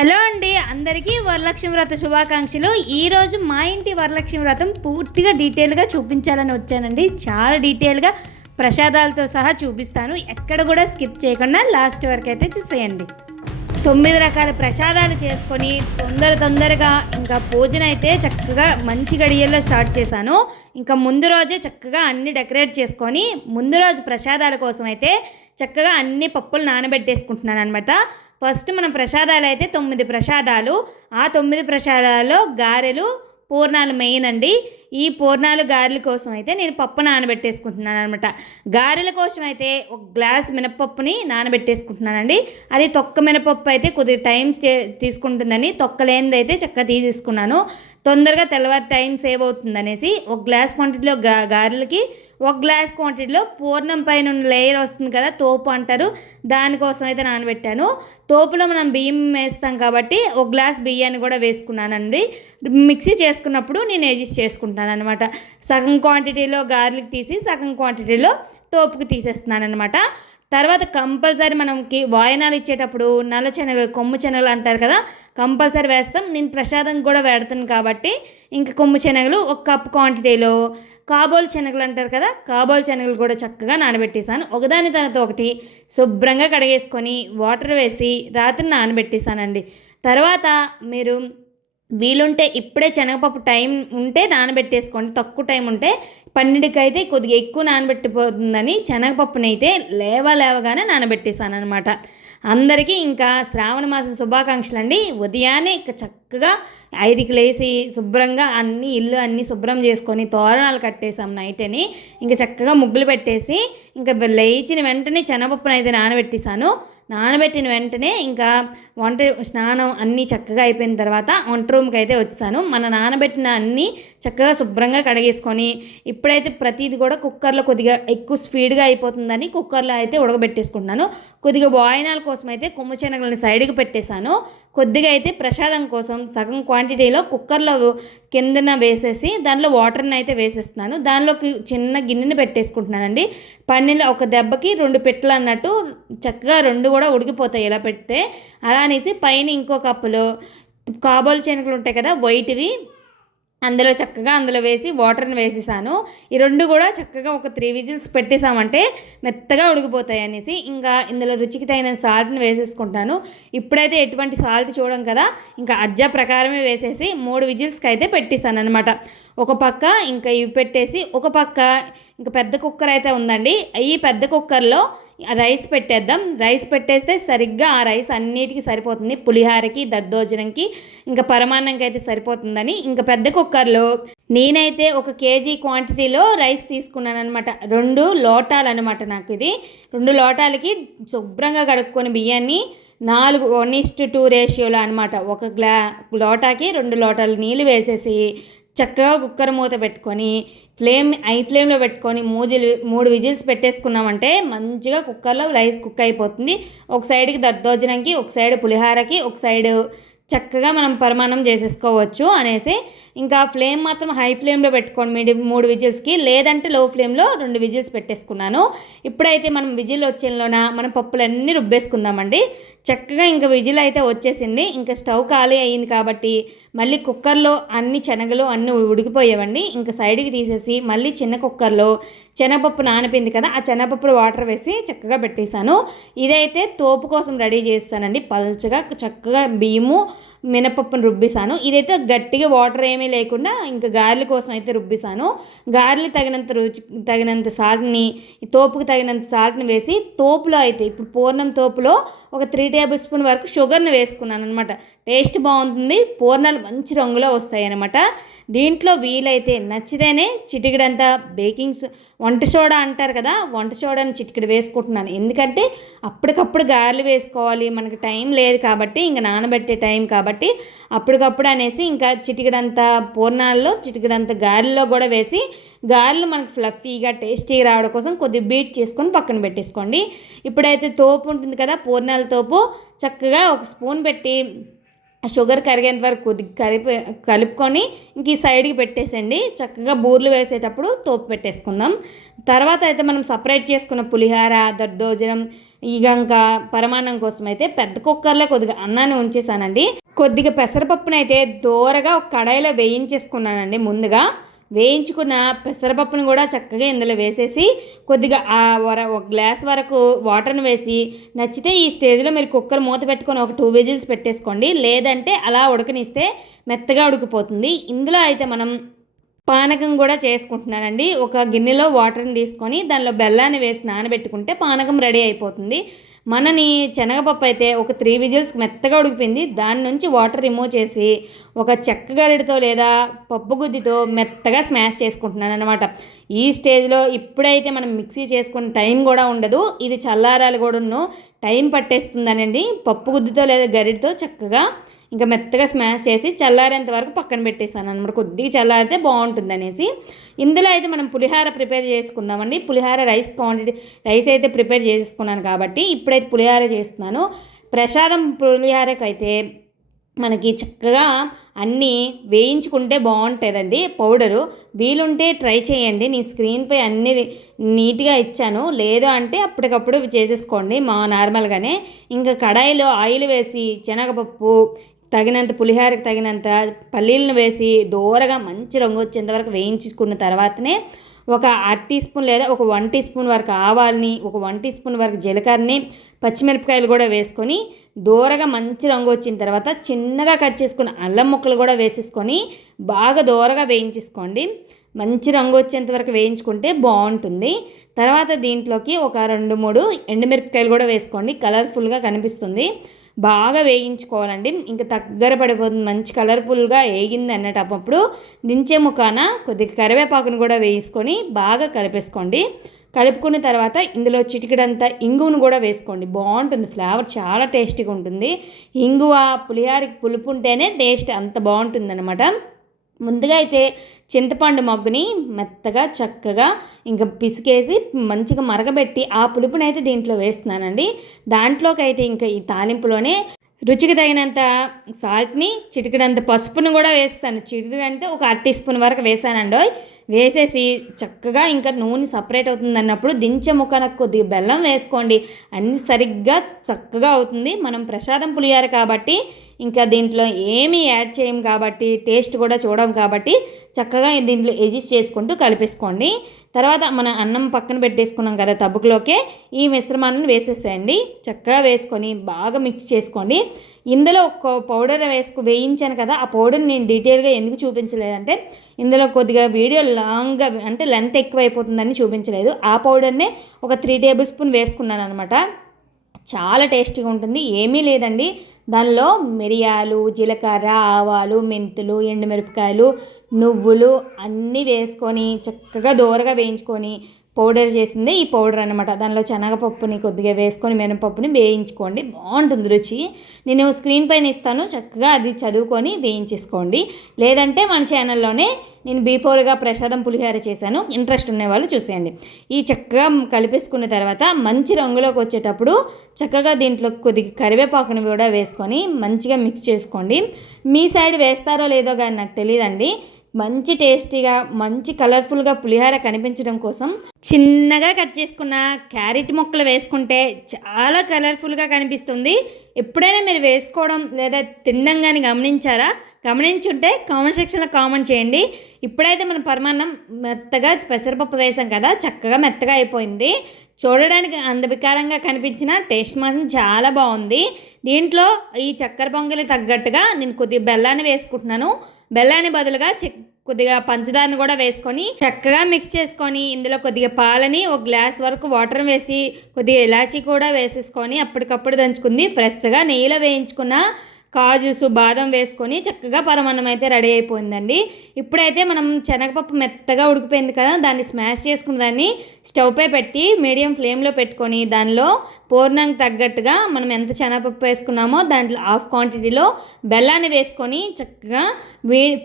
Hello అండి, అందరికీ వరలక్ష్మి వ్రత శుభాకాంక్షలు. ఈరోజు మా ఇంటి వరలక్ష్మి వ్రతం పూర్తిగా డీటెయిల్గా చూపించాలని వచ్చానండి. చాలా డీటెయిల్గా ప్రసాదాలతో సహా చూపిస్తాను. ఎక్కడ కూడా స్కిప్ చేయకుండా లాస్ట్ వరకు అయితే చూసేయండి. 9 రకాల ప్రసాదాలు చేసుకొని తొందరగా ఇంకా పూజన అయితే చక్కగా మంచి గడియల్లో స్టార్ట్ చేశాను. ఇంకా ముందు రోజే చక్కగా అన్నీ డెకరేట్ చేసుకొని ముందు రోజు ప్రసాదాల కోసం అయితే చక్కగా అన్ని పప్పులు నానబెట్టేసుకుంటున్నాను అనమాట. ఫస్ట్ మనం ప్రసాదాలు అయితే 9 ప్రసాదాలు. ఆ 9 ప్రసాదాల్లో గారెలు, పూర్ణాలు మెయిన్ అండి. ఈ పూర్ణాలు గారెల కోసం అయితే నేను పప్పు నానబెట్టేసుకుంటున్నాను అనమాట. గారెల కోసం అయితే ఒక గ్లాస్ మినపప్పుని నానబెట్టేసుకుంటున్నానండి. అది తొక్క మినపప్పు అయితే కొద్దిగా టైం తీసుకుంటుందని తొక్కలేనిది అయితే చక్కగా తీసేసుకున్నాను. తొందరగా తెల్లవారి టైం సేవ్ అవుతుందనేసి ఒక గ్లాస్ క్వాంటిటీలో గారెలకి, ఒక గ్లాస్ క్వాంటిటీలో పూర్ణం పైన ఉన్న లేయర్ వస్తుంది కదా, తోపు అంటారు, దానికోసం అయితే నానబెట్టాను. తోపులో మనం బియ్యం వేస్తాం కాబట్టి ఒక గ్లాస్ బియ్యాన్ని కూడా వేసుకున్నానండి. మిక్సీ చేసుకున్నప్పుడు నేను అడ్జస్ట్ చేసుకుంటాను అనమాట. సగం క్వాంటిటీలో గార్లిక్ తీసి సగం క్వాంటిటీలో తోపుకి తీసేస్తున్నాను అనమాట. తర్వాత కంపల్సరీ మనకి వాయనాలు ఇచ్చేటప్పుడు నల్ల శనగలు, కొమ్ము శనగలు అంటారు కదా, కంపల్సరీ వేస్తాం. నేను ప్రసాదం కూడా పెడతాను కాబట్టి ఇంకా కొమ్ము శనగలు ఒక కప్పు క్వాంటిటీలో, కాబోలు శనగలు అంటారు కదా, కాబోలు శనగలు కూడా చక్కగా నానబెట్టేసాను. ఒకదాని తర్వాత ఒకటి శుభ్రంగా కడిగేసుకొని వాటర్ వేసి రాత్రి నానబెట్టేసానండి. తర్వాత మీరు వీలుంటే ఇప్పుడే శనగపప్పు టైం ఉంటే నానబెట్టేసుకోండి. తక్కువ టైం ఉంటే 12కి అయితే కొద్దిగా ఎక్కువ నానబెట్టిపోతుందని శనగపప్పుని అయితే లేవగానే నానబెట్టేసాను అనమాట. అందరికీ ఇంకా శ్రావణ మాసం శుభాకాంక్షలు అండి. ఉదయాన్నే చక్కగా 5కి లేచి శుభ్రంగా ఇల్లు అన్నీ శుభ్రం చేసుకొని తోరణాలు కట్టేసాం నైట్ అని. ఇంకా చక్కగా ముగ్గులు పెట్టేసి ఇంకా లేచిన వెంటనే శనగపప్పును అయితే నానబెట్టేసాను. నానబెట్టిన వెంటనే ఇంకా స్నానం అన్నీ చక్కగా అయిపోయిన తర్వాత వంట రూమ్కి అయితే వచ్చాను. మన నానబెట్టిన అన్నీ చక్కగా శుభ్రంగా కడిగేసుకొని ఇప్పుడైతే ప్రతిదీ కూడా కుక్కర్లో కొద్దిగా ఎక్కువ స్పీడ్గా అయిపోతుందని కుక్కర్లో అయితే ఉడకబెట్టేసుకుంటున్నాను. కొద్దిగా వాయినాల కోసం అయితే కొమ్ము శనగలని సైడ్కి పెట్టేశాను. కొద్దిగా అయితే ప్రసాదం కోసం సగం క్వాంటిటీలో కుక్కర్లో కిందన వేసేసి దానిలో వాటర్ని అయితే వేసేస్తున్నాను. దానిలోకి చిన్న గిన్నెని పెట్టేసుకుంటున్నానండి. పన్నీళ్ళు ఒక దెబ్బకి 2 పిట్టలు అన్నట్టు చక్కగా 2 కూడా ఉడికిపోతాయి ఇలా పెడితే. అలా అనేసి పైన ఇంకో కప్పులో కాబోలు శనగలు ఉంటాయి కదా వైట్వి, అందులో వేసి వాటర్ని వేసేసాను. ఈ 2 కూడా చక్కగా ఒక 3 విజిల్స్ పెట్టేసామంటే మెత్తగా ఉడికిపోతాయి అనేసి ఇంకా ఇందులో రుచికి తగిన సాల్ట్ని వేసేసుకుంటాను. ఇప్పుడైతే ఎటువంటి సాల్ట్ చూడం కదా, ఇంకా అజ్జా ప్రకారమే వేసేసి 3 విజిల్స్కి అయితే పెట్టేసాను అనమాట. ఒక పక్క ఇంకా ఇవి పెట్టేసి ఒక పక్క ఇంకా పెద్ద కుక్కర్ అయితే ఉందండి. ఈ పెద్ద కుక్కర్లో రైస్ పెట్టేద్దాం. రైస్ పెట్టేస్తే సరిగ్గా ఆ రైస్ అన్నిటికీ సరిపోతుంది. పులిహారకి, దద్దోజనంకి, ఇంకా పరమాన్నంకి అయితే సరిపోతుందని ఇంకా పెద్ద కుక్కర్లో నేనైతే 1 కేజీ క్వాంటిటీలో రైస్ తీసుకున్నాను అనమాట. 2 లోటాలు అనమాట. నాకు ఇది 2 లోటాలకి శుభ్రంగా కడుక్కొని బియ్యాన్ని 1:2 రేషియోలో అనమాట. ఒక లోటాకి 2 లోటాలు నీళ్ళు వేసేసి చక్కగా కుక్కర్ మూత పెట్టుకొని హై ఫ్లేమ్లో పెట్టుకొని 3 విజిల్స్ పెట్టేసుకున్నామంటే మంచిగా కుక్కర్లో రైస్ కుక్ అయిపోతుంది. ఒక సైడ్కి దద్దోజనంకి, ఒక సైడ్ పులిహారకి, ఒక సైడ్ చక్కగా మనం పరమాన్నం చేసేసుకోవచ్చు అనేసి ఇంకా ఫ్లేమ్ మాత్రం హై ఫ్లేమ్లో పెట్టుకోండి 3 విజిల్స్కి, లేదంటే లో ఫ్లేమ్లో 2 విజిల్స్ పెట్టేసుకున్నాను. ఇప్పుడైతే మనం విజిల్ వచ్చేలోన మనం పప్పులన్నీ రుబ్బేసుకుందామండి. చక్కగా ఇంకా విజిల్ అయితే వచ్చేసింది. ఇంకా స్టవ్ ఖాళీ అయ్యింది కాబట్టి మళ్ళీ కుక్కర్లో అన్ని శనగలు అన్నీ ఉడికిపోయేవండి. ఇంకా సైడ్కి తీసేసి మళ్ళీ చిన్న కుక్కర్లో శనగపప్పు నానిపోయింది కదా, ఆ శనగపప్పు వాటర్ వేసి చక్కగా పెట్టేశాను. ఇదైతే తోపు కోసం రెడీ చేస్తానండి. పల్చగా చక్కగా బియ్యము, మినపప్పును రుబ్బిసాను. ఇదైతే గట్టిగా వాటర్ ఏమీ లేకుండా ఇంకా గారెల కోసం అయితే రుబ్బిసాను. గారెలు తగినంత సాల్ట్ని, తోపుకి తగినంత సాల్ట్ని వేసి తోపులో అయితే ఇప్పుడు పూర్ణం తోపులో ఒక 3 టేబుల్ స్పూన్ వరకు షుగర్ని వేసుకున్నాను అనమాట. టేస్ట్ బాగుంటుంది, పూర్ణాలు మంచి రంగులో వస్తాయి అనమాట. దీంట్లో వీలైతే నచ్చితేనే చిటికెడంతా వంట సోడా అంటారు కదా, వంట సోడాని చిటికెడు వేసుకుంటున్నాను. ఎందుకంటే అప్పటికప్పుడు గారెలు వేసుకోవాలి, మనకి టైం లేదు కాబట్టి, ఇంకా నానబెట్టే టైం కాబట్టి అప్పటికప్పుడు అనేసి ఇంకా చిటికెడంతా పూర్ణాల్లో చిటికెడంతా గారెల్లో కూడా వేసి గారెలు మనకు ఫ్లఫీగా టేస్టీగా రావడం కోసం కొద్దిగా బీట్ చేసుకొని పక్కన పెట్టేసుకోండి. ఇప్పుడైతే తోపు ఉంటుంది కదా, పూర్ణాల తోపు చక్కగా 1 స్పూన్ పెట్టి షుగర్ కరిగేంత వరకు కొద్దిగా కలుపుకొని ఇంక ఈ సైడ్కి పెట్టేసండి. చక్కగా బూర్లు వేసేటప్పుడు తోపు పెట్టేసుకుందాం. తర్వాత అయితే మనం సపరేట్ చేసుకున్న పులిహార, దద్దోజనం, ఇంకా పరమాన్నం కోసం అయితే పెద్ద కుక్కర్లో కొద్దిగా అన్నాన్ని ఉంచేసానండి. కొద్దిగా పెసరపప్పునైతే దూరగా ఒక కడాయిలో వేయించేసుకున్నానండి. ముందుగా వేయించుకున్న పెసరపప్పును కూడా చక్కగా ఇందులో వేసేసి కొద్దిగా ఒక గ్లాస్ వరకు వాటర్ని వేసి, నచ్చితే ఈ స్టేజ్లో మీరు కుక్కర్ మూత పెట్టుకొని ఒక 2 విజిల్స్ పెట్టేసుకోండి. లేదంటే అలా ఉడకనిస్తే మెత్తగా ఉడికిపోతుంది. ఇందులో అయితే మనం పానకం కూడా చేసుకుంటున్నానండి. ఒక గిన్నెలో వాటర్ని తీసుకొని దానిలో బెల్లాన్ని వేసి నానబెట్టుకుంటే పానకం రెడీ అయిపోతుంది. మనని శనగపప్పు అయితే ఒక 3 విజిల్స్కి మెత్తగా ఉడికిపోయింది. దాని నుంచి వాటర్ రిమూవ్ చేసి ఒక చెక్క గరిటతో లేదా పప్పు గుద్దితో మెత్తగా స్మాష్ చేసుకుంటున్నాను అనమాట. ఈ స్టేజ్లో ఇప్పుడైతే మనం మిక్సీ చేసుకునే టైం కూడా ఉండదు. ఇది చల్లారాలు కూడా టైం పట్టేస్తుందనండి. పప్పు గుద్దితో లేదా గరిటతో చక్కగా ఇంకా మెత్తగా స్మాష్ చేసి చల్లారేంత వరకు పక్కన పెట్టేస్తాను అనమాట. కొద్దిగా చల్లారితే బాగుంటుంది అనేసి. ఇందులో అయితే మనం పులిహార ప్రిపేర్ చేసుకుందామండి. పులిహార రైస్ అయితే ప్రిపేర్ చేసుకున్నాను కాబట్టి ఇప్పుడైతే పులిహార చేస్తున్నాను. ప్రసాదం పులిహారకైతే మనకి చక్కగా అన్నీ వేయించుకుంటే బాగుంటుందండి. పౌడరు వీలుంటే ట్రై చేయండి. నేను స్క్రీన్పై అన్నీ నీట్గా ఇచ్చాను. లేదు అంటే అప్పటికప్పుడు చేసేసుకోండి నార్మల్గానే. ఇంకా కడాయిలో ఆయిల్ వేసి శనగపప్పు తగినంత, పులిహారకు తగినంత పల్లీలను వేసి దూరగా మంచి రంగు వచ్చేంత వరకు వేయించుకున్న తర్వాతనే ఒక 1/2 టీ స్పూన్ లేదా ఒక 1 టీ స్పూన్ వరకు ఆవాల్ని, ఒక 1 టీ స్పూన్ వరకు జీలకర్రని, పచ్చిమిరపకాయలు కూడా వేసుకొని దూరగా మంచి రంగు వచ్చిన తర్వాత చిన్నగా కట్ చేసుకున్న అల్లం ముక్కలు కూడా వేసేసుకొని బాగా దూరగా వేయించేసుకోండి. మంచి రంగు వచ్చేంత వరకు వేయించుకుంటే బాగుంటుంది. తర్వాత దీంట్లోకి ఒక 2-3 ఎండుమిరపకాయలు కూడా వేసుకోండి. కలర్ఫుల్గా కనిపిస్తుంది. బాగా వేయించుకోవాలండి. ఇంకా దగ్గర పడిపోతుంది. మంచి కలర్ఫుల్గా వేగింది అన్నటప్పుడు దించే ముఖాన కొద్దిగా కరివేపాకును కూడా వేసుకొని బాగా కలిపేసుకోండి. కలుపుకున్న తర్వాత ఇందులో చిటికెడంతా ఇంగువను కూడా వేసుకోండి. బాగుంటుంది. ఫ్లేవర్ చాలా టేస్టీగా ఉంటుంది. ఇంగువ పులిహారకి పులుపు ఉంటేనే టేస్ట్ అంత బాగుంటుంది అనమాట. ముందుగా అయితే చింతపండు మగ్గుని మెత్తగా చక్కగా ఇంకా పిసికేసి మంచిగా మరగబెట్టి ఆ పులుపునైతే దీంట్లో వేస్తున్నానండి. దాంట్లోకి అయితే ఇంకా ఈ తాలింపులోనే రుచికి తగినంత సాల్ట్ని, చిటికెడంత పసుపుని కూడా వేస్తాను. చిటికెడు అంటే ఒక 1/2 టీ స్పూన్ వరకు వేసానండి. వేసేసి చక్కగా ఇంకా నూనె సపరేట్ అవుతుంది అన్నప్పుడు దించే ముక్కనకు కొద్దిగా బెల్లం వేసుకోండి. అన్ని సరిగ్గా చక్కగా అవుతుంది. మనం ప్రసాదం పులిహార కాబట్టి ఇంకా దీంట్లో ఏమీ యాడ్ చేయం కాబట్టి టేస్ట్ కూడా చూడం కాబట్టి చక్కగా దీంట్లో అడ్జస్ట్ చేసుకుంటూ కలిపేసుకోండి. తర్వాత మన అన్నం పక్కన పెట్టేసుకున్నాం కదా తబ్బుకులోకే ఈ మిశ్రమాన్ని వేసేసేయండి. చక్కగా వేసుకొని బాగా మిక్స్ చేసుకోండి. ఇందులో ఒక పౌడర్ వేయించాను కదా, ఆ పౌడర్ నేను డీటెయిల్గా ఎందుకు చూపించలేదంటే ఇందులో కొద్దిగా వీడియో లాంగ్గా అంటే లెంత్ ఎక్కువ అయిపోతుందని చూపించలేదు. ఆ పౌడర్నే ఒక 3 టేబుల్ స్పూన్ వేసుకున్నాను అనమాట. చాలా టేస్టీగా ఉంటుంది. ఏమీ లేదండి, దానిలో మిరియాలు, జీలకర్ర, ఆవాలు, మెంతులు, ఎండుమిరపకాయలు, నువ్వులు అన్నీ వేసుకొని చక్కగా దోరగా వేయించుకొని పౌడర్ చేసిందే ఈ పౌడర్ అనమాట. దానిలో శనగపప్పుని కొద్దిగా వేసుకొని మినపప్పుని వేయించుకోండి. బాగుంటుంది రుచి. నేను స్క్రీన్ పైన ఇస్తాను, చక్కగా అది చదువుకొని వేయించేసుకోండి. లేదంటే మన ఛానల్లోనే నేను బిఫోర్గా ప్రసాదం పులిహార చేశాను, ఇంట్రెస్ట్ ఉండేవాళ్ళు చూసేయండి. ఈ చక్కగా కలిపేసుకున్న తర్వాత మంచి రంగులోకి వచ్చేటప్పుడు చక్కగా దీంట్లో కొద్దిగా కరివేపాకుని కూడా వేసుకొని మంచిగా మిక్స్ చేసుకోండి. మీ సైడ్ వేస్తారో లేదో కానీ నాకు తెలియదండి. మంచి టేస్టీగా మంచి కలర్ఫుల్గా పులిహార కనిపించడం కోసం చిన్నగా కట్ చేసుకున్న క్యారెట్ ముక్కలు వేసుకుంటే చాలా కలర్ఫుల్గా కనిపిస్తుంది. ఎప్పుడైనా మీరు వేసుకోవడం లేదా తినడం కానీ గమనించారా? గమనించుంటే కామెంట్ సెక్షన్లో కామెంట్ చేయండి. ఇప్పుడైతే మనం పరమాన్నం మెత్తగా పెసరపప్పు వేసాం కదా, చక్కగా మెత్తగా అయిపోయింది. చూడడానికి అందవికారంగా కనిపించిన టేస్ట్ మాత్రం చాలా బాగుంది. దీంట్లో ఈ చక్కెర పొంగలి తగ్గట్టుగా నేను కొద్దిగా బెల్లాన్ని వేసుకుంటున్నాను. బెల్లాన్ని బదులుగా కొద్దిగా పంచదారను కూడా వేసుకొని చక్కగా మిక్స్ చేసుకొని ఇందులో కొద్దిగా పాలని ఒక గ్లాస్ వరకు వాటర్ వేసి కొద్దిగా ఇలాచీ కూడా వేసేసుకొని అప్పటికప్పుడు దంచుకుంది ఫ్రెష్గా నెయ్యిలో వేయించుకున్న కాజుసు, బాదం వేసుకొని చక్కగా పరమాన్నం అయితే రెడీ అయిపోయిందండి. ఇప్పుడైతే మనం శనగపప్పు మెత్తగా ఉడికిపోయింది కదా, దాన్ని స్మాష్ చేసుకున్న దాన్ని స్టవ్ పై పెట్టి మీడియం ఫ్లేమ్లో పెట్టుకొని దానిలో పూర్ణానికి తగ్గట్టుగా మనం ఎంత శనగపప్పు వేసుకున్నామో దాంట్లో హాఫ్ క్వాంటిటీలో బెల్లాన్ని వేసుకొని చక్కగా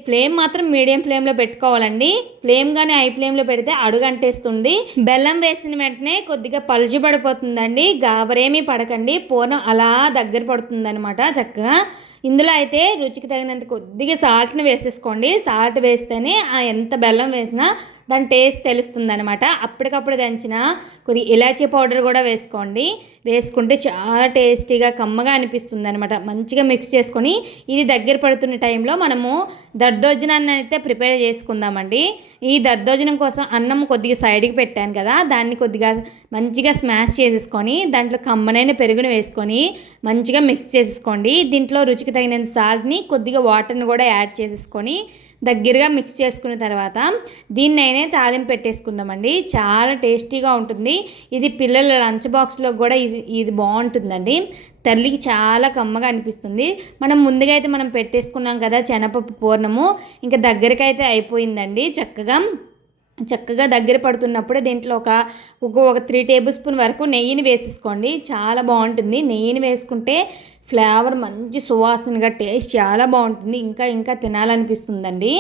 ఫ్లేమ్ మాత్రం మీడియం ఫ్లేమ్లో పెట్టుకోవాలండి. ఫ్లేమ్ కానీ హై ఫ్లేమ్లో పెడితే అడుగంటేస్తుంది. బెల్లం వేసిన వెంటనే కొద్దిగా పలుచు పడిపోతుందండి, గాబరేమీ పడకండి. పూర్ణం అలా దగ్గర పడుతుంది అనమాట. చక్కగా ఇందులో అయితే రుచికి తగినంత కొద్దిగా సాల్ట్ని వేసేసుకోండి. సాల్ట్ వేస్తేనే ఎంత బెల్లం వేసినా దాని టేస్ట్ తెలుస్తుంది అనమాట. అప్పటికప్పుడు దంచిన కొద్దిగా ఇలాచీ పౌడర్ కూడా వేసుకోండి. వేసుకుంటే చాలా టేస్టీగా కమ్మగా అనిపిస్తుంది అనమాట. మంచిగా మిక్స్ చేసుకొని ఇది దగ్గర పడుతున్న టైంలో మనము దద్దోజనాన్ని అయితే ప్రిపేర్ చేసుకుందామండి. ఈ దద్దోజనం కోసం అన్నం కొద్దిగా సైడ్కి పెట్టాను కదా, దాన్ని కొద్దిగా మంచిగా స్మాష్ చేసేసుకొని దాంట్లో కమ్మనైన పెరుగును వేసుకొని మంచిగా మిక్స్ చేసేసుకోండి. దీంట్లో రుచికి తగినంత సాల్ట్ని కొద్దిగా వాటర్ని కూడా యాడ్ చేసేసుకొని దగ్గరగా మిక్స్ చేసుకున్న తర్వాత దీన్నైనా తాలింపు పెట్టేసుకుందామండి. చాలా టేస్టీగా ఉంటుంది. ఇది పిల్లల లంచ్ బాక్స్లో కూడా ఇది బాగుంటుందండి. తల్లికి చాలా కమ్మగా అనిపిస్తుంది. మనం ముందుగా అయితే మనం పెట్టేసుకున్నాం కదా శనగపప్పు పూర్ణము, ఇంకా దగ్గరకైతే అయిపోయిందండి. చక్కగా దగ్గర పడుతున్నప్పుడే దీంట్లో ఒక 3 టేబుల్ స్పూన్ వరకు నెయ్యిని వేసేసుకోండి. చాలా బాగుంటుంది. నెయ్యిని వేసుకుంటే ఫ్లేవర్ మంచి సువాసనగా టేస్ట్ చాలా బాగుంటుంది. ఇంకా తినాలనిపిస్తుందండి.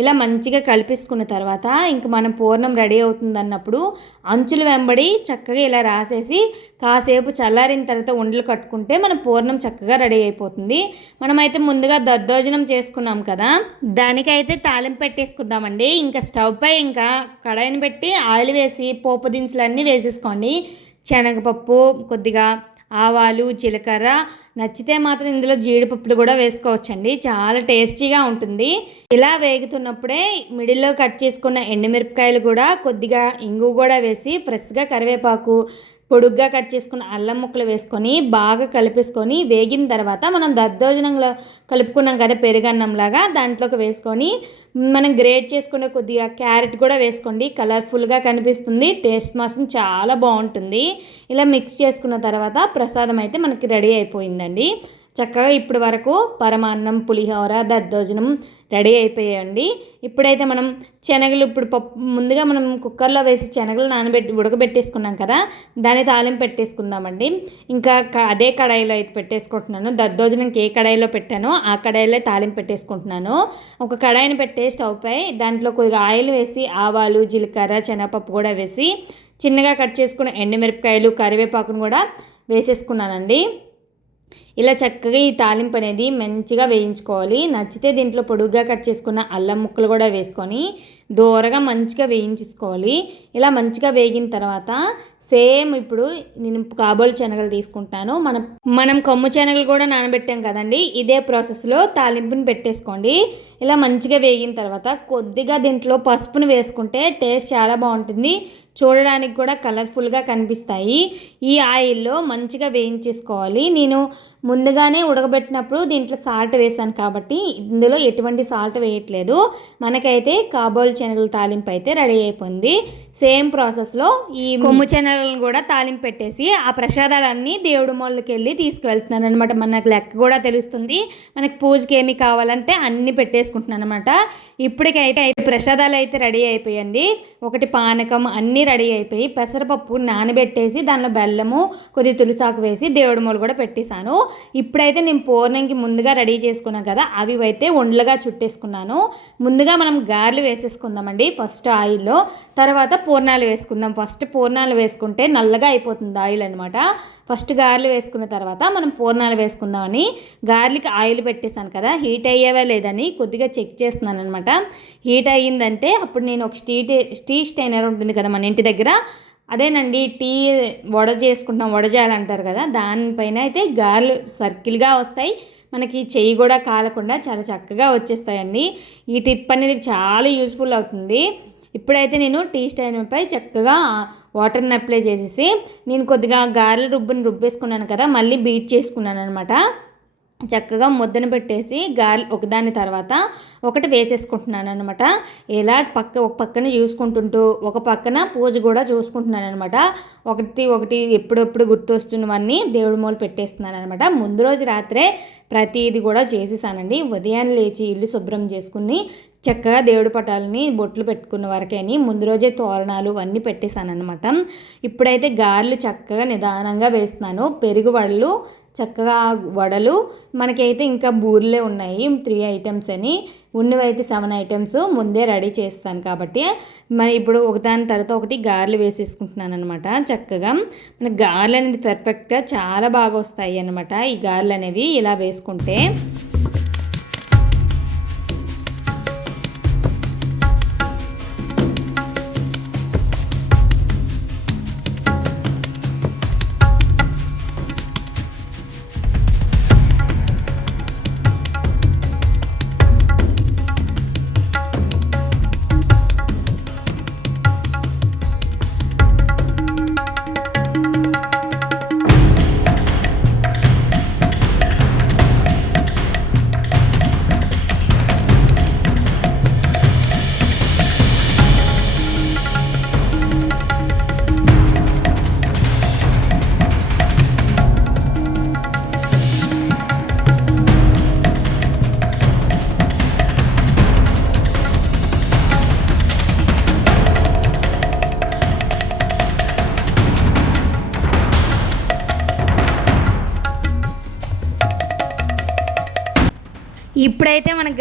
ఇలా మంచిగా కలిపేసుకున్న తర్వాత ఇంక మనం పూర్ణం రెడీ అవుతుంది అన్నప్పుడు అంచులు వెంబడి చక్కగా ఇలా రాసేసి కాసేపు చల్లారిన తర్వాత ఉండలు కట్టుకుంటే మన పూర్ణం చక్కగా రెడీ అయిపోతుంది. మనమైతే ముందుగా దద్దోజనం చేసుకున్నాం కదా, దానికైతే తాలింపు పెట్టేసుకుందామండి. ఇంకా స్టవ్ పై ఇంకా కడాయిని పెట్టి ఆయిల్ వేసి పోపు దినుసులు అన్నీ వేసేసుకోండి. శనగపప్పు, కొద్దిగా ఆవాలు, జీలకర్ర, నచ్చితే మాత్రం ఇందులో జీడిపప్పులు కూడా వేసుకోవచ్చండి. చాలా టేస్టీగా ఉంటుంది. ఇలా వేగుతున్నప్పుడే మిడిల్లో కట్ చేసుకున్న ఎండుమిరపకాయలు కూడా, కొద్దిగా ఇంగు కూడా వేసి ఫ్రెష్గా కరివేపాకు, పొడుగ్గా కట్ చేసుకున్న అల్లం ముక్కలు వేసుకొని బాగా కలిపేసుకొని వేగిన తర్వాత మనం దద్దోజనంలో కలుపుకున్నాం కదా పెరుగన్నంలాగా, దాంట్లోకి వేసుకొని మనం గ్రేట్ చేసుకునే కొద్దిగా క్యారెట్ కూడా వేసుకోండి. కలర్ఫుల్గా కనిపిస్తుంది. టేస్ట్ మాత్రం చాలా బాగుంటుంది. ఇలా మిక్స్ చేసుకున్న తర్వాత ప్రసాదం అయితే మనకి రెడీ అయిపోయిందండి. చక్కగా ఇప్పటి వరకు పరమాన్నం, పులిహోర, దద్దోజనం రెడీ అయిపోయాయండి. ఇప్పుడైతే మనం శనగలు, ఇప్పుడు ముందుగా మనం కుక్కర్లో వేసి శనగలు ఉడకబెట్టేసుకున్నాం కదా, దాన్ని తాలింపు పెట్టేసుకుందామండి. ఇంకా అదే కడాయిలో అయితే పెట్టేసుకుంటున్నాను. దద్దోజనంకి ఏ కడాయిలో పెట్టానో ఆ కడాయిలో తాలింపు పెట్టేసుకుంటున్నాను. ఒక కడాయిని పెట్టే స్టవ్ పై దాంట్లో కొద్దిగా ఆయిల్ వేసి ఆవాలు, జీలకర్ర, శనగపప్పు కూడా వేసి చిన్నగా కట్ చేసుకున్న ఎండుమిరపకాయలు, కరివేపాకును కూడా వేసేసుకున్నానండి. ఇలా చక్కగా ఈ తాలింపు అనేది మంచిగా వేయించుకోవాలి. నచ్చితే దీంట్లో పొడుగ్గా కట్ చేసుకున్న అల్లం ముక్కలు కూడా వేసుకొని దూరగా మంచిగా వేయించుకోవాలి. ఇలా మంచిగా వేగిన తర్వాత సేమ్ ఇప్పుడు నేను కాబోలు శనగలు తీసుకుంటాను. మనం కొమ్ము శనగలు కూడా నానబెట్టాం కదండి, ఇదే ప్రాసెస్లో తాలింపుని పెట్టేసుకోండి. ఇలా మంచిగా వేగిన తర్వాత కొద్దిగా దీంట్లో పసుపును వేసుకుంటే టేస్ట్ చాలా బాగుంటుంది. చూడడానికి కూడా కలర్ఫుల్గా కనిపిస్తాయి. ఈ ఆయిల్లో మంచిగా వేయించేసుకోవాలి. నేను ముందుగానే ఉడకబెట్టినప్పుడు దీంట్లో సాల్ట్ వేసాను కాబట్టి ఇందులో ఎటువంటి సాల్ట్ వేయట్లేదు. మనకైతే కాబోలు శనగల తాలింపు అయితే రెడీ అయిపోయింది. సేమ్ ప్రాసెస్లో ఈ కొమ్ము శనగలను కూడా తాలింపు పెట్టేసి ఆ ప్రసాదాలన్నీ దేవుడి మొళ్ళకి వెళ్ళి తీసుకువెళ్తున్నాను అనమాట. మనకు లెక్క కూడా తెలుస్తుంది. మనకి పూజకి ఏమి కావాలంటే అన్నీ పెట్టేసుకుంటున్నాను అనమాట. ఇప్పటికైతే ప్రసాదాలు అయితే రెడీ అయిపోయండి. ఒకటి పానకం అన్నీ రెడీ అయిపోయి పెసరపప్పు నానబెట్టేసి దానిలో బెల్లము, కొద్ది తులసాకు వేసి దేవుడి మొళ్ళు కూడా పెట్టేశాను. ఇప్పుడైతే నేను పూర్ణంకి ముందుగా రెడీ చేసుకున్నాను కదా, అవి అయితే ఉండలుగా చుట్టేసుకున్నాను. ముందుగా మనం గారెలు వేసేసుకుందామండి ఫస్ట్ ఆయిల్లో, తర్వాత పూర్ణాలు వేసుకుందాం. ఫస్ట్ పూర్ణాలు వేసుకుంటే నల్లగా అయిపోతుంది ఆయిల్ అనమాట. ఫస్ట్ గారెలు వేసుకున్న తర్వాత మనం పూర్ణాలు వేసుకుందామని గారెలకి ఆయిల్ పెట్టేశాను కదా, హీట్ అయ్యేవా లేదని కొద్దిగా చెక్ చేస్తున్నాను అనమాట. హీట్ అయ్యిందంటే అప్పుడు నేను ఒక స్టీ స్టైనర్ ఉంటుంది కదా మన ఇంటి దగ్గర, అదేనండి టీ వడజేయాలంటారు కదా, దానిపైన అయితే గారెలు సర్కిల్గా వస్తాయి. మనకి చెయ్యి కూడా కాలకుండా చాలా చక్కగా వచ్చేస్తాయండి. ఈ టిప్ అనేది చాలా యూస్ఫుల్ అవుతుంది. ఇప్పుడైతే నేను టీ స్టైనర్పై చక్కగా వాటర్ని అప్లై చేసేసి నేను కొద్దిగా గారెల రుబ్బేసుకున్నాను కదా, మళ్ళీ బీట్ చేసుకున్నాను అనమాట. చక్కగా ముద్దను పెట్టేసి గారెలు ఒకదాని తర్వాత ఒకటి వేసేసుకుంటున్నాను అనమాట. ఇలా ఒక పక్కన చూసుకుంటుంటూ ఒక పక్కన పూజ కూడా చూసుకుంటున్నాను అనమాట. ఒకటి ఎప్పుడెప్పుడు గుర్తొస్తున్నవన్నీ దేవుడి మూల పెట్టేస్తున్నాను అనమాట. ముందు రోజు రాత్రే ప్రతిదీ కూడా చేసేసానండి. ఉదయాన్నే లేచి ఇల్లు శుభ్రం చేసుకుని చక్కగా దేవుడి పటాలని బొట్లు పెట్టుకున్న వరకేని ముందు రోజే తోరణాలు అన్నీ పెట్టేశాను అనమాట. ఇప్పుడైతే గారెలు చక్కగా నిదానంగా వేస్తున్నాను. పెరుగు వడలు చక్కగా వడలు మనకైతే ఇంకా బూరెలే ఉన్నాయి 3 ఐటమ్స్ అని, ఉన్నవైతే 7 ఐటమ్స్ ముందే రెడీ చేస్తాను కాబట్టి మరి ఇప్పుడు ఒకదాని తర్వాత ఒకటి గారెలు వేసేసుకుంటున్నాను అనమాట. చక్కగా మన గారెలు అనేది పర్ఫెక్ట్గా చాలా బాగా వస్తాయి అనమాట. ఈ గారెలు అనేవి ఇలా వేసుకుంటే ఇప్పుడైతే మనకు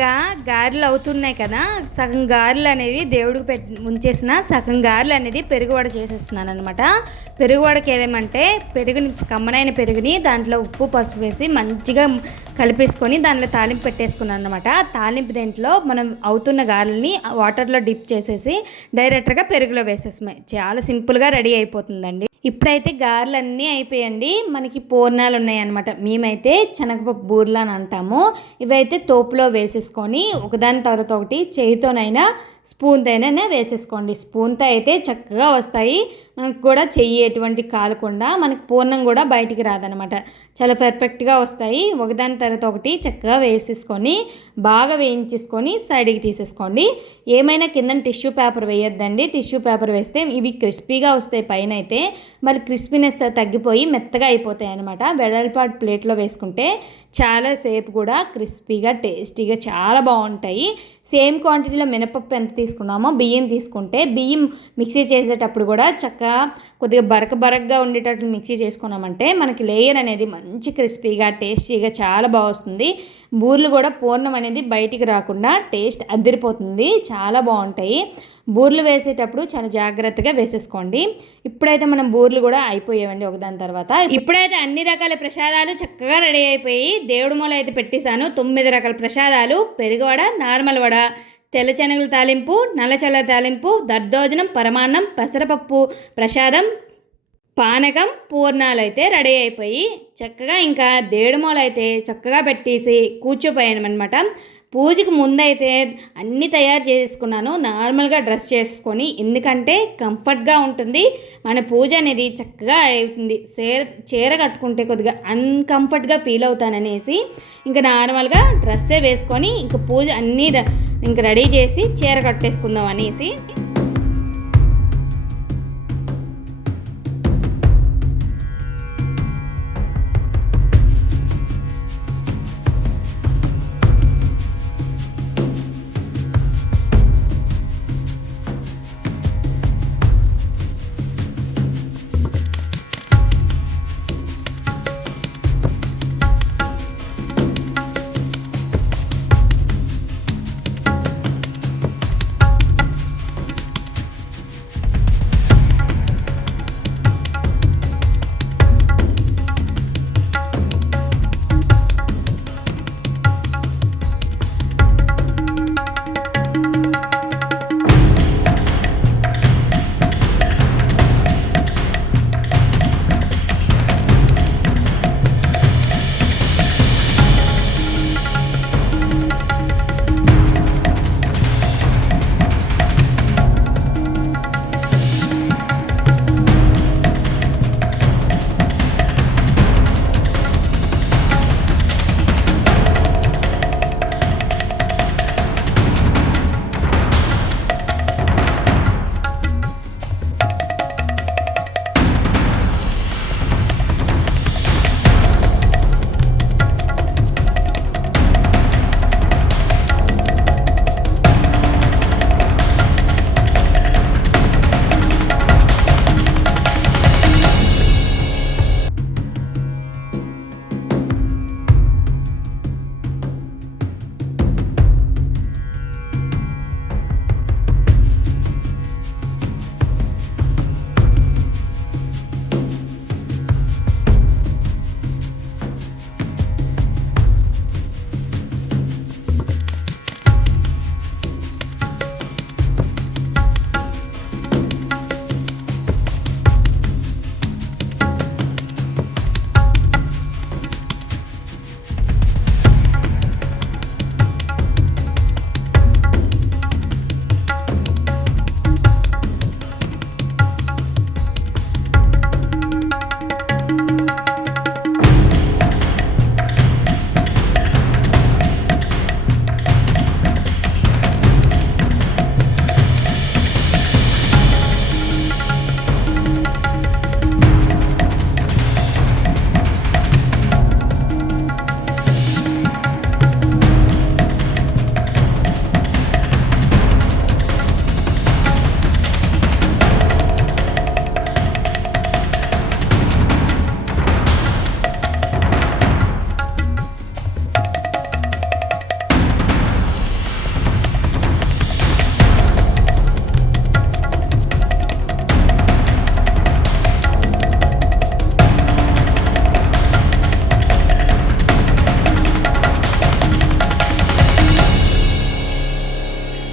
గారెలు అవుతున్నాయి కదా, సగం గారెలు అనేవి దేవుడికి ఉంచేసిన సగం గారెలు అనేది పెరుగువడ చేసేస్తున్నాను అనమాట. పెరుగువడకి ఏదేమంటే పెరుగుని కమ్మనైన పెరుగుని దాంట్లో ఉప్పు పసుపు వేసి మంచిగా కలిపేసుకొని దాంట్లో తాలింపు పెట్టేసుకున్నాను అనమాట. తాలింపు దేంట్లో మనం అవుతున్న గారెల్ని వాటర్లో డిప్ చేసేసి డైరెక్ట్గా పెరుగులో వేసేస్తాయి. చాలా సింపుల్గా రెడీ అయిపోతుందండి. ఇప్పుడైతే గారెలు అన్నీ అయిపోయండి. మనకి పూర్ణాలు ఉన్నాయన్నమాట. మేమైతే శనగపప్పు బూరెలు అని అంటాము. ఇవైతే తోపులో వేసేసుకొని ఒకదాని తర్వాత ఒకటి చేయితోనైనా స్పూన్తో అయినా వేసేసుకోండి. స్పూన్తో అయితే చక్కగా వస్తాయి. మనకు కూడా చెయ్యి ఎటువంటి కాలకుండా మనకి పూర్ణం కూడా బయటికి రాదనమాట. చాలా పర్ఫెక్ట్గా వస్తాయి. ఒకదాని తర్వాత ఒకటి చక్కగా వేసేసుకొని బాగా వేయించేసుకొని సైడ్కి తీసేసుకోండి. ఏమైనా కింద టిష్యూ పేపర్ వేయొద్దండి. టిష్యూ పేపర్ వేస్తే ఇవి క్రిస్పీగా వస్తాయి. పైన అయితే మరి క్రిస్పీనెస్ తగ్గిపోయి మెత్తగా అయిపోతాయి అనమాట. వెడల్పాటు ప్లేట్లో వేసుకుంటే చాలాసేపు కూడా క్రిస్పీగా టేస్టీగా చాలా బాగుంటాయి. సేమ్ క్వాంటిటీలో మినపప్పు ఎంత తీసుకున్నామో బియ్యం తీసుకుంటే బియ్యం మిక్సీ చేసేటప్పుడు కూడా చక్కగా కొద్దిగా బరకగా ఉండేటట్టు మిక్సీ చేసుకున్నామంటే మనకి లేయర్ అనేది మంచి క్రిస్పీగా టేస్టీగా చాలా బాగా వస్తుంది. బూరెలు కూడా పూర్ణం అనేది బయటికి రాకుండా టేస్ట్ అదిరిపోతుంది. చాలా బాగుంటాయి. బూరెలు వేసేటప్పుడు చాలా జాగ్రత్తగా వేసేసుకోండి. ఇప్పుడైతే మనం బూరెలు కూడా అయిపోయామండి ఒకదాని తర్వాత. ఇప్పుడైతే అన్ని రకాల ప్రసాదాలు చక్కగా రెడీ అయిపోయి దేవుడి మూల అయితే పెట్టేశాను. 9 రకాల ప్రసాదాలు, పెరుగువడ, నార్మల్ వడ, తెల్ల శనగల తాలింపు, నల్ల చల్ల తాలింపు, దర్దోజనం, పరమాన్నం, పెసరపప్పు ప్రసాదం, పానకం, పూర్ణాలు అయితే రెడీ అయిపోయి చక్కగా ఇంకా దేవుడిమూల అయితే చక్కగా పెట్టేసి కూర్చోపోయాను అనమాట. పూజకు ముందైతే అన్నీ తయారు చేసుకున్నాను. నార్మల్గా డ్రెస్ చేసుకొని, ఎందుకంటే కంఫర్ట్గా ఉంటుంది. మన పూజ అనేది చక్కగా అవుతుంది. చీర కట్టుకుంటే కొద్దిగా అన్కంఫర్ట్గా ఫీల్ అవుతాననేసి ఇంకా నార్మల్గా డ్రెస్సే వేసుకొని ఇంకా పూజ అన్నీ ఇంకా రెడీ చేసి చీర కట్టేసుకుందాం అనేసి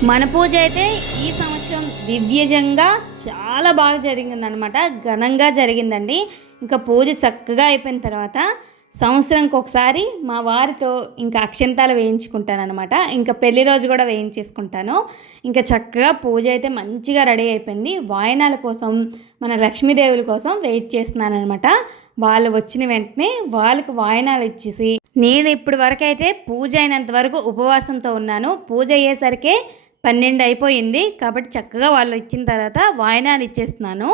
మన పూజ అయితే ఈ సంవత్సరం దివ్యజంగా చాలా బాగా జరిగిందనమాట, ఘనంగా జరిగిందండి. ఇంకా పూజ చక్కగా అయిపోయిన తర్వాత సంవత్సరంకి ఒకసారి మా వారితో ఇంకా అక్షంతాలు వేయించుకుంటానమాట. ఇంకా పెళ్లి రోజు కూడా వేయించేసుకుంటాను. ఇంకా చక్కగా పూజ అయితే మంచిగా రెడీ అయిపోయింది. వాయనాల కోసం మన లక్ష్మీదేవుల కోసం వెయిట్ చేస్తున్నాను అనమాట. వాళ్ళు వచ్చిన వెంటనే వాళ్ళకి వాయనాలు ఇచ్చేసి నేను ఇప్పటి వరకు అయితే పూజ అయినంత వరకు ఉపవాసంతో ఉన్నాను. పూజ అయ్యేసరికి 12 అయిపోయింది కాబట్టి చక్కగా వాళ్ళు ఇచ్చిన తర్వాత వాయనాలు ఇచ్చేస్తున్నాను.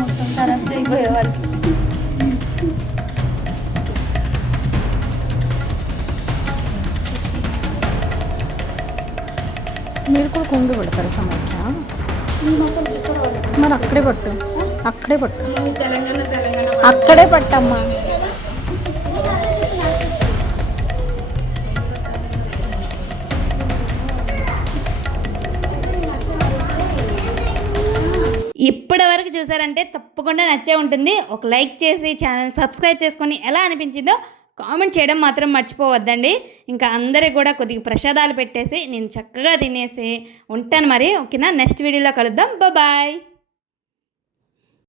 మొత్తం ఖరాబ్ అయిపోయే వాళ్ళకి మీరు కూడా కొంగు పెడతారా సమాఖ్య? మరి అక్కడే పట్టు, అక్కడే పట్టు, అక్కడే పట్టమ్మా. ఇప్పటి వరకు చూసారంటే తప్పకుండా నచ్చే ఉంటుంది. ఒక లైక్ చేసి ఛానల్ సబ్స్క్రైబ్ చేసుకొని ఎలా అనిపించిందో కామెంట్ చేయడం మాత్రం మర్చిపోవద్దండి. ఇంకా అందరికి కూడా కొద్దిగా ప్రసాదాలు పెట్టేసి నేను చక్కగా తినేసి ఉంటాను మరి. ఓకేనా, నెక్స్ట్ వీడియోలో కలుద్దాం. బాయ్.